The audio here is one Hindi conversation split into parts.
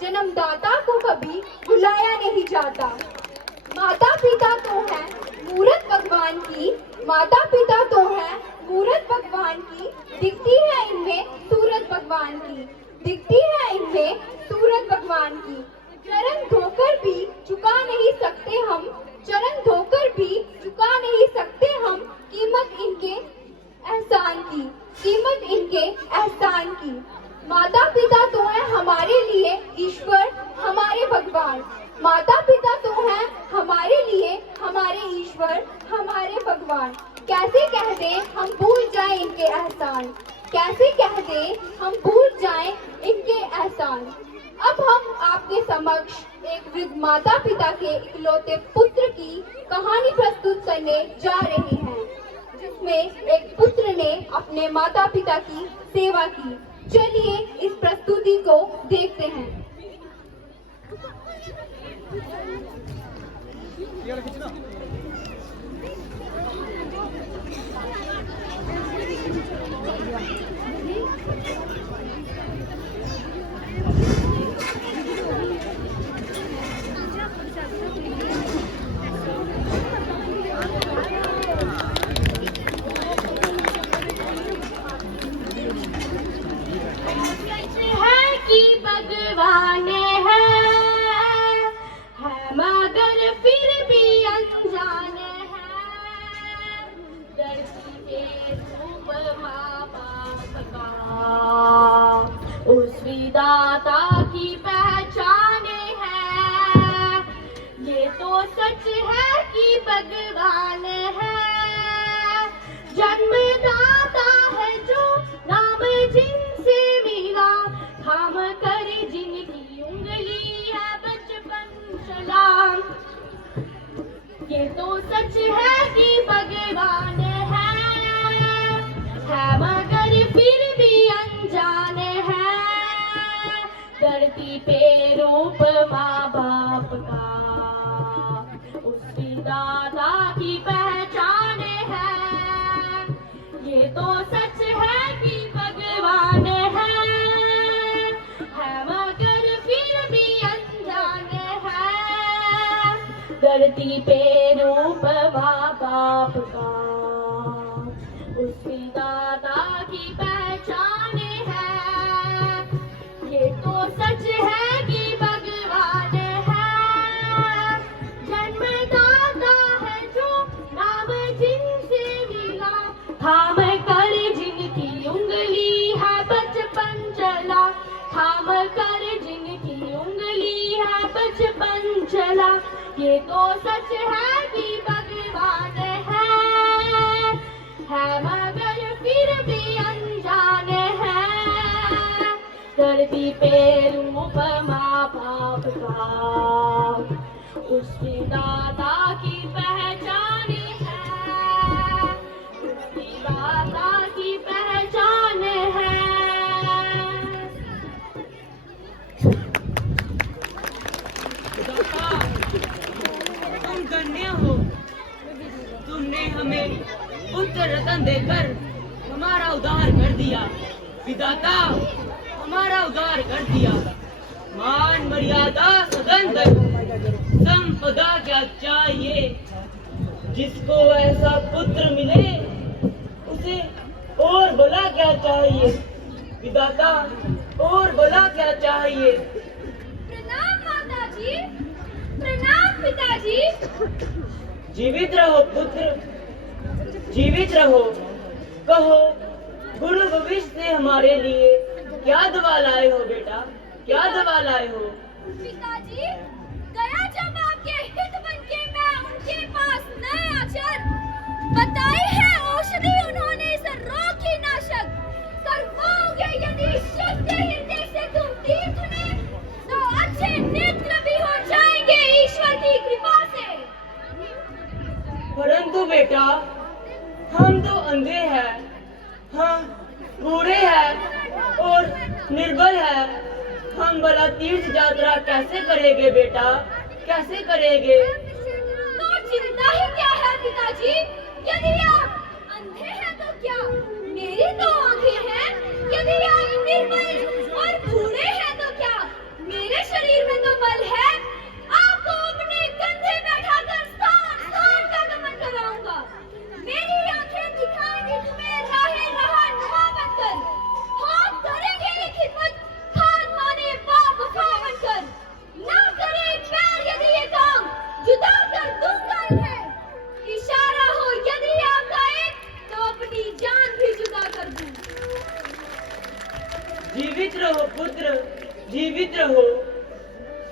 जन्मदाता को कभी भुलाया नहीं जाता। माता पिता तो है मूरत भगवान की, माता पिता तो है मूरत भगवान की, दिखती है इनमें सूरत भगवान की, दिखती है इनमें सूरत भगवान की। चरण धोकर भी चुका नहीं सकते हम, चरण धोकर भी चुका नहीं सकते हम कीमत इनके एहसान की, कीमत इनके एहसान की। माता पिता तो है हमारे लिए ईश्वर, हमारे भगवान। माता पिता तो है हमारे लिए हमारे ईश्वर, हमारे भगवान। कैसे कह दें हम भूल जाएं इनके एहसान, कैसे कह दें हम भूल जाएं इनके एहसान। अब हम आपके समक्ष एक वृद्ध माता पिता के इकलौते पुत्र की कहानी प्रस्तुत करने जा रहे हैं, जिसमें एक पुत्र ने अपने माता पिता की सेवा की। चलिए इस प्रस्तुति को देखते हैं। भगवान है मगर फिर भी अनजान है, धरती के रूप माँ बाप का उस विधाता की पहचान है। ये तो सच है कि भगवान है जन्मदाता है जो नाम जिनसे मिला, थाम कर जिनकी उंगली है बचपन चला। ये तो सच है कि भगवान है मगर फिर भी अनजान है, धरती पे रूप माँ बाप का उस विधाता की पहचान है। ये तो सच है कि भगवान है मगर फिर भी अनजान है, धरती पे रूप माँ बाप का उस विधाता की पहचान है। ये तो सच है कि भगवान है जन्मदाता है जो नाम जिनसे मिला, थाम कर जिनकी उंगली है बचपन चला, थाम कर जिनकी उंगली है बचपन चला। ये तो सच है कि भगवान है मगर फिर भी अनजान है, धरती पे रूप माँ बाप का उस विधाता की पहचान है, उस विधाता की पहचान है। तुम धन्य हो, तुमने हमें पुत्र रतन देकर हमारा उद्धार कर दिया। विधाता हमारा उद्धार कर दिया। मान मर्यादा सदन संपदा क्या चाहिए, जिसको ऐसा पुत्र मिले उसे और भला क्या चाहिए। विधाता और भला क्या चाहिए। प्रणाम माता जी, प्रणाम पिताजी। जीवित रहो पुत्र, जीवित रहो। कहो गुरु भविष्य से हमारे लिए क्या दवा लाए हो बेटा, क्या दवा लाए हो। पिताजी, गया जब आपके हित बनके मैं उनके पास नए अक्षर बताई है औषधि उन्होंने इस रोग की नाशक। करवाओगे यदि शुद्ध हृदय से तुम तीर्थ में, तो अच्छे नेत्र भी हो जाएंगे ईश्वर की कृपा से। परंतु बेटा हम तो अंधे हैं, हम बूढ़े हैं और निर्बल हैं। हम भला तीर्थ यात्रा कैसे करेंगे बेटा, कैसे करेंगे। तो चिंता ही क्या है पिताजी, यदि आप अंधे हैं तो क्या, मेरी तो आंखें हैं। यदि आप निर्बल और बूढ़े हैं तो क्या, मेरे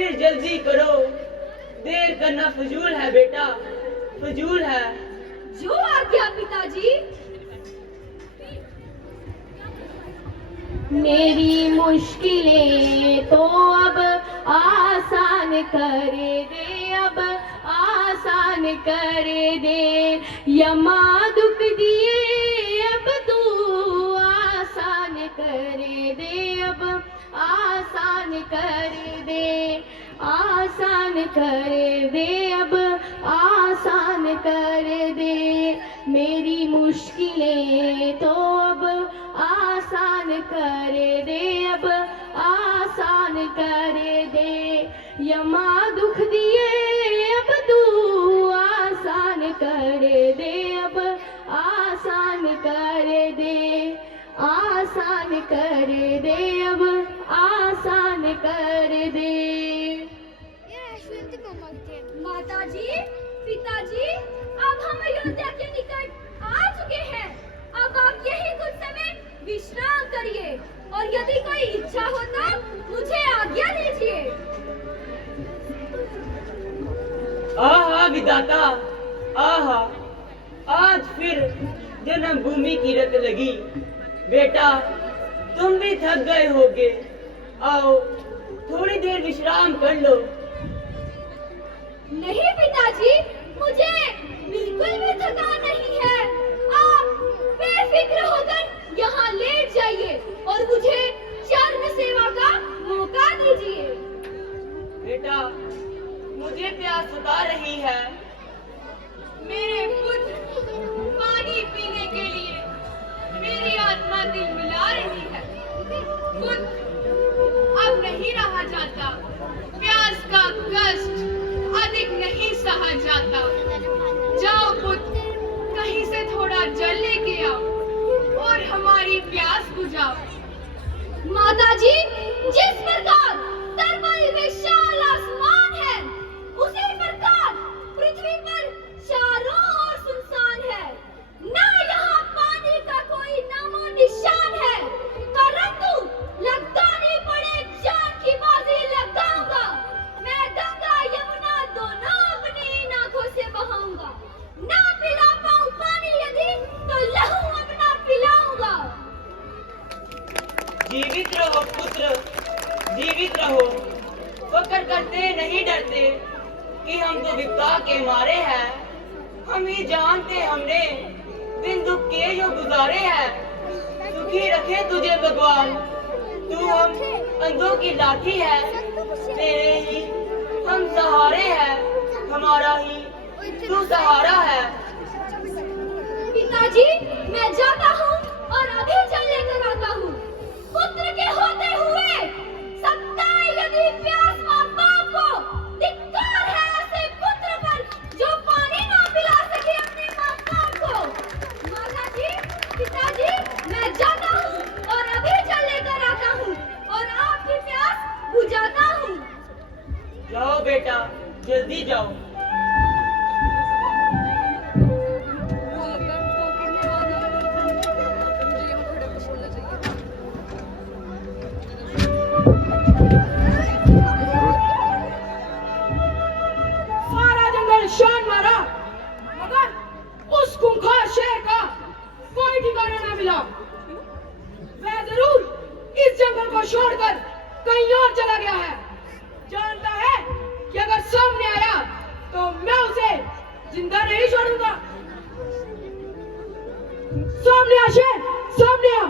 फिर जल्दी करो, देर करना फजूल है बेटा, फजूल है। जो आज्ञा पिताजी। मेरी मुश्किलें तो अब आसान कर दे, अब आसान कर दे, यमा दुख दिए अब तू आसान कर दे, अब आसान कर दे, आसान कर दे, अब आसान कर दे, मेरी मुश्किलें तो अब आसान कर दे, अब आसान कर दे, यमा दुख दिए अब तू आसान कर दे, अब आसान कर दे, आसान कर दे, अब आसान कर दे। माताजी, पिताजी, अब हम अयोध्या के निकट आ चुके हैं। अब आप यही कुछ समय विश्राम करिए और यदि कोई इच्छा हो तो मुझे आज्ञा दीजिए। आहा विधाता, आहा, आज फिर जन्मभूमि की रट लगी। बेटा, तुम भी थक गए होगे, आओ थोड़ी देर विश्राम कर लो। नहीं पिताजी, मुझे बिल्कुल भी थकान नहीं है। आप बेफिक्र होकर यहाँ लेट जाइए और मुझे चरण सेवा का मौका दीजिए। बेटा, मुझे प्यास सता रही है। मेरे पुत्र, पानी पीने के लिए मेरी आत्मा दिल मिला रही है। पुत्र, अब नहीं रहा जाता, प्यास का कष्ट अधिक नहीं सहा जाता। जाओ पुत्र, कहीं से थोड़ा जल लेके आओ और हमारी प्यास बुझाओ। माताजी, जिस प्रकार तरबल विशाल आसमान है, उसी प्रकार पृथ्वी पर चारों ओर सुनसान है। ना यहाँ पानी का कोई नामो निशान है, परंतु लगता नहीं पड़े जान की बाजी लगाऊंगा। मैं गंगा यमुना दोनों अपनी आंखों से बहाऊंगा। ना पिला पाऊं पानी यदि तो लहू अपना पिलाऊंगा। जीवित रहो पुत्र, जीवित रहो। फकर करते नहीं डरते कि हम तो विपदा के मारे हैं। हम ही जानते हमने दिन दुख के जो गुजारे हैं। सुखी रखे तुझे भगवान, तू हम अंधों की लाठी है। तेरे ही हम सहारे हैं, हमारा ही तू सहारा है। पिताजी, मैं जाता हूँ और अभी जल लेकर आता हूँ। पुत्र के होते हुए सत्ताए यदि प्यास माँ बाप को, धिक्कार है ऐसे पुत्र पर जो पानी ना पिला सके अपने माँ बाप को। माताजी, पिताजी, मैं जाता हूँ और अभी जल लेकर आता हूँ और आपकी प्यास बुझाता हूँ। जाओ बेटा, जल्दी जाओ। सारा जंगल शान मारा, मगर उस खूंखार शेर का कोई ठिकाना ना मिला। वह जरूर इस जंगल को छोड़कर कहीं और चला गया है। जानता है कि अगर सामने आया तो मैं उसे जिंदा नहीं छोड़ूंगा। सामने आ शेर, सामने आ।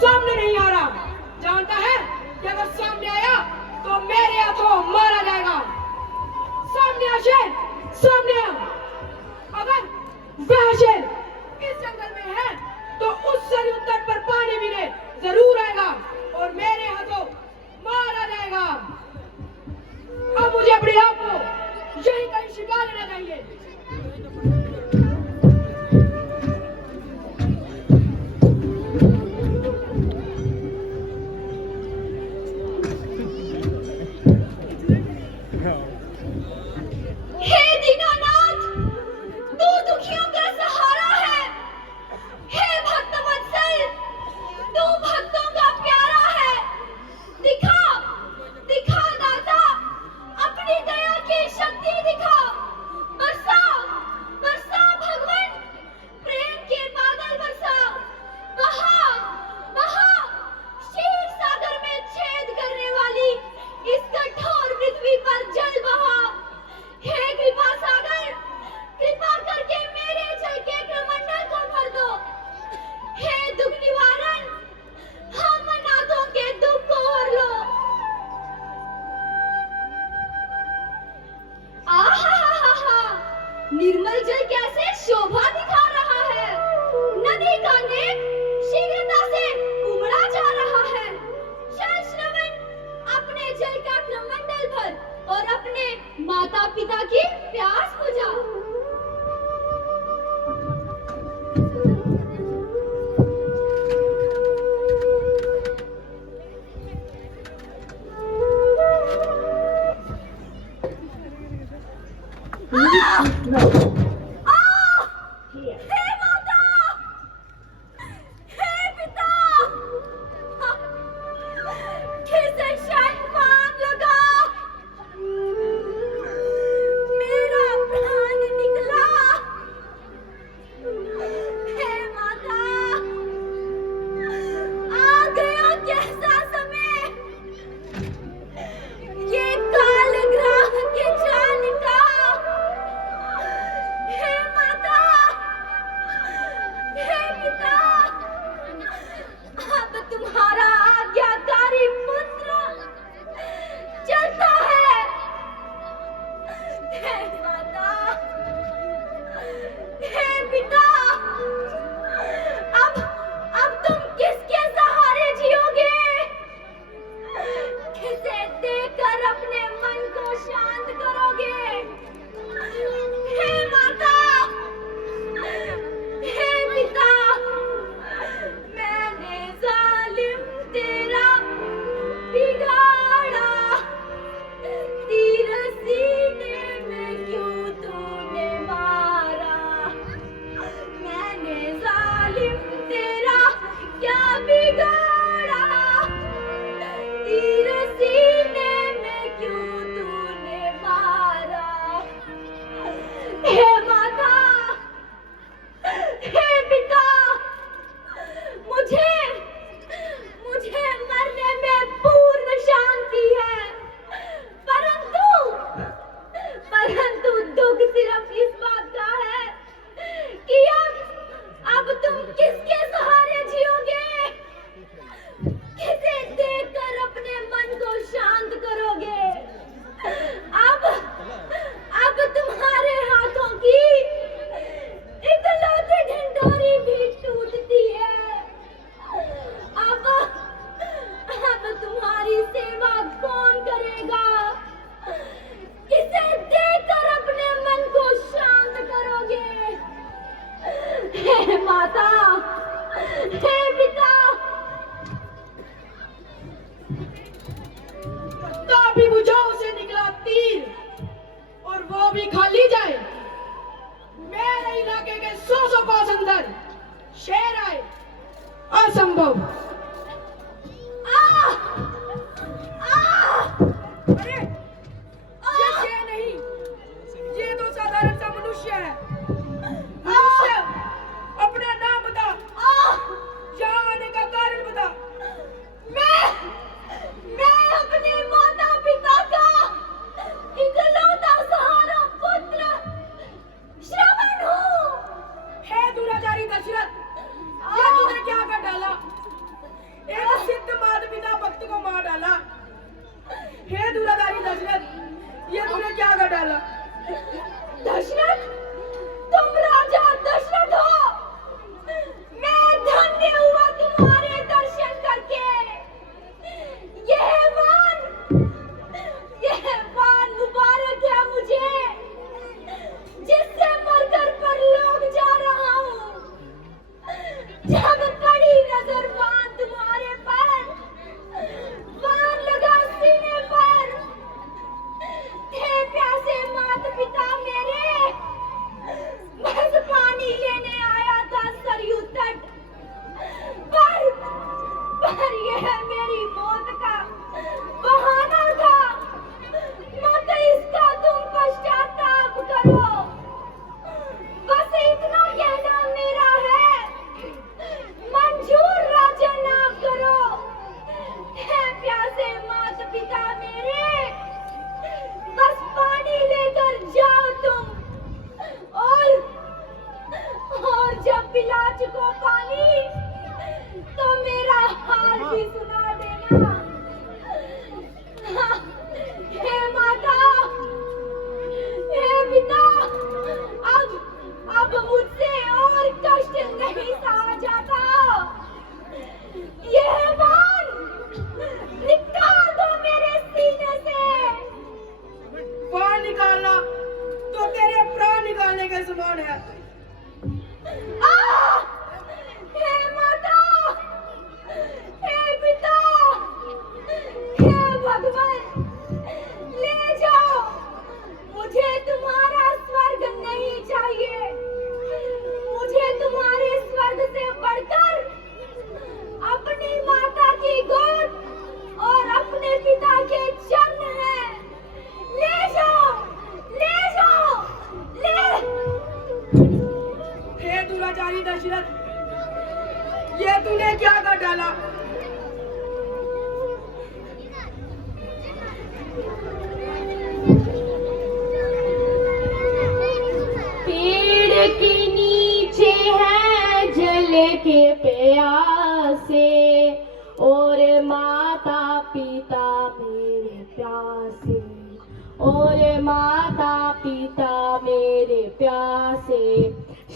सामने नहीं आ रहा। जानता है कि अगर सामने आया तो मेरे हाथों मारा जाएगा। सामने आ शेर, सामने आ। अगर वह शेर इस जंगल में है तो उस सरयू तट पर पानी पीने जरूर आएगा और मेरे हाथों मारा जाएगा। अब मुझे अपने आप को यही कहीं धनी का नेक शीघ्रता से उमड़ा जा रहा है। चल श्रवण, अपने जल का कमंडल भर और अपने माता पिता की प्यास बुझा। हे माता, हे पिता, किसे क्षण मान लगा, मेरा प्राण निकला। हे माता, आ गया कैसा समय, ये काल ग्रह के जान का। हे माता, हे पिता, अब तुम्हारा आज्ञाकारी पुत्र चलता है। हे माता, हे पिता, अब तुम किसके सहारे जियोगे? किसे देकर अपने मन को शांत करोगे? हे माता, हे पिता, मैंने जालिम तेरा बिगाड़ा, तीर सीने में क्यों तूने मारा? मैंने जालिम तेरा क्या बिगाड़ा, तीर सीने में क्यों तूने मारा? हे माता, हे पिता, मुझे मरने में पूर्ण शांति है, परंतु दुख सिर्फ इस बात का है कि अब तुम किसके सहारे जियोगे? किसे देखकर अपने मन को शांत करोगे? अब तुम्हारे हाथों की इकलौती ढिंढोरी भी टूटती है। अब तुम्हारी सेवा कौन करेगा? किसे देखकर अपने मन को शांत करोगे? हे माता, हे पिता, ताबी बुझाओ से निकला तीर और वो भी खाली जाए। मेरे इलाके के 100 पास अंदर शेर आए, असंभव। अरे ये शेर नहीं, ये तो साधारण सा मनुष्य है। मनुष्य, अपना नाम बता, यहाँ आने का कारण बता। मैं अपने माता पिता का इकलौता सहारा पुत्र श्रवण हूँ। हे दुराचारी दशरथ, ये तूने क्या कर डाला? ये तूने क्या कर डाला? पेड़ के नीचे है जल के प्यासे और माता पिता मेरे प्यासे और माता पिता मेरे प्यासे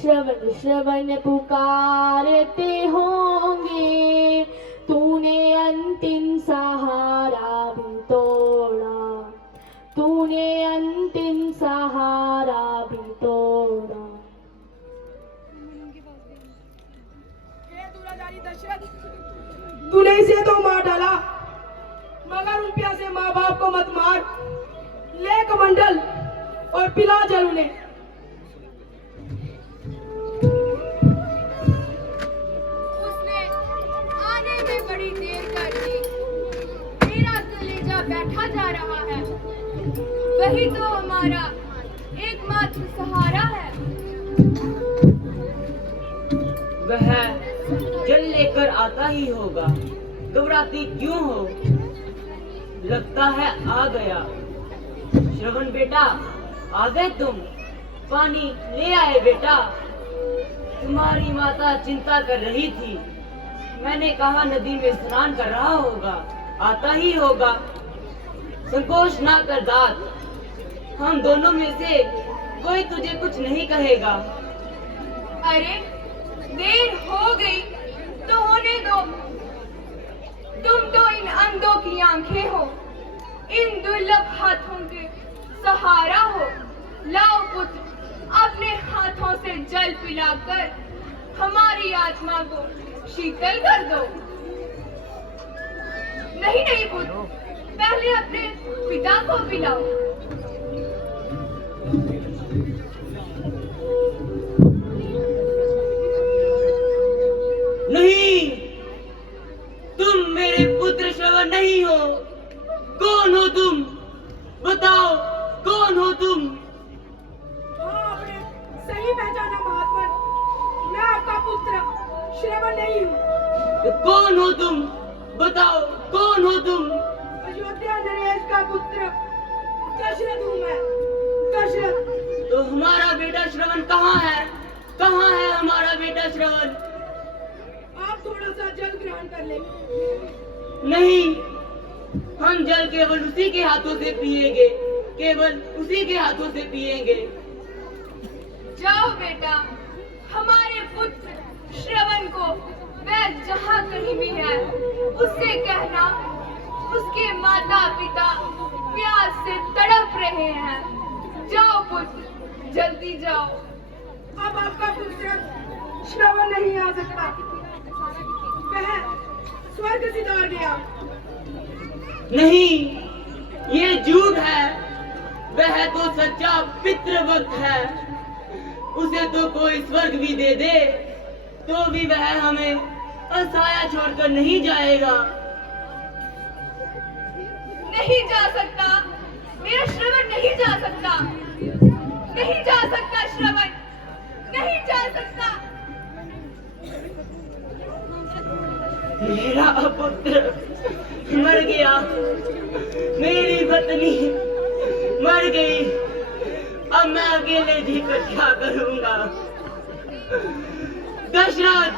श्रवण श्रवण पुकारते होंगे तूने अंतिम सहारा भी तोड़ा तूने अंतिम सहारा भी तोड़ा। हे दुराचारी दशरथ, तूने इसे तो मार डाला, मगर उन प्यासे माँ बाप को मत मार। ले कमंडल और पिला जल उन्हें। उसने आने में बड़ी देर कर दी, मेरा कलेजा बैठा जा रहा है। वही तो हमारा एकमात्र सहारा है। वह जल लेकर आता ही होगा, घबराती क्यों हो? लगता है आ गया। श्रवण बेटा, आ गए तुम? पानी ले आए बेटा। तुम्हारी माता चिंता कर रही थी, मैंने कहा नदी में स्नान कर रहा होगा, आता ही होगा। संकोच ना कर दाद, हम दोनों में से कोई तुझे कुछ नहीं कहेगा। अरे देर हो गई तो होने दो, तुम तो इन अंधों की आंखें हो, इन दुर्लभ हाथों के सहारा हो। लाओ पुत्र, अपने हाथों से जल पिलाकर हमारी आत्मा को शीतल कर दो। नहीं नहीं पुत्र, पहले अपने पिता को पिलाओ। नहीं, तुम मेरे पुत्र श्रवण नहीं हो। कौन हो तुम? बताओ, कौन हो तुम? हाँ, आपने सही पहचाना महात्मा, मैं आपका पुत्र श्रवण नहीं हूँ। तो कौन हो तुम? बताओ, कौन हो तुम? अयोध्या नरेश का पुत्र दशरथ हूँ मैं, दशरथ। तो हमारा बेटा श्रवण कहाँ है? कहाँ है हमारा बेटा श्रवण? आप थोड़ा सा जल ग्रहण कर ले। नहीं, हम जल केवल उसी के हाथों से पिएंगे, केवल उसी के हाथों से पिएंगे। जाओ बेटा, हमारे पुत्र श्रवण को वह जहाँ कहीं भी है उससे कहना उसके माता पिता प्यास से तड़प रहे हैं। जाओ पुत्र, जल्दी जाओ। अब आपका पुत्र श्रवण नहीं आ सकता, वह स्वर्ग सिधार गया। नहीं, ये झूठ है। वह तो सच्चा पितृभक्त है। उसे तो कोई स्वर्ग भी दे दे तो भी वह हमें असहाय छोड़कर नहीं जाएगा। नहीं जा सकता, मेरा श्रवण नहीं जा सकता, नहीं जा सकता श्रवण, नहीं जा सकता। मेरा पुत्र मर गया, मेरी पत्नी मर गई, अब मैं अकेले जीकर क्या करूंगा? दशरथ,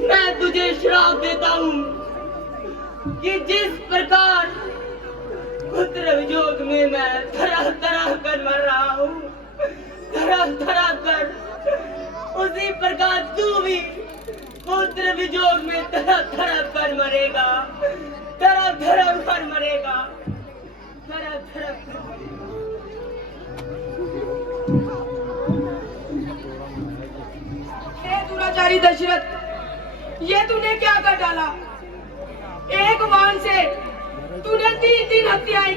मैं तुझे श्राप देता हूँ कि जिस प्रकार पुत्र वियोग में मैं तरह तरह कर मर रहा हूँ, तरह तरह कर, उसी प्रकार तू भी पुत्र वियोग में तरह तरह कर मरेगा, तरह तरह कर मरेगा, तरह तरह कर। हे दुराचारी दशरथ, ये तूने क्या कर डाला? एक बाण से तूने 3 हत्याएं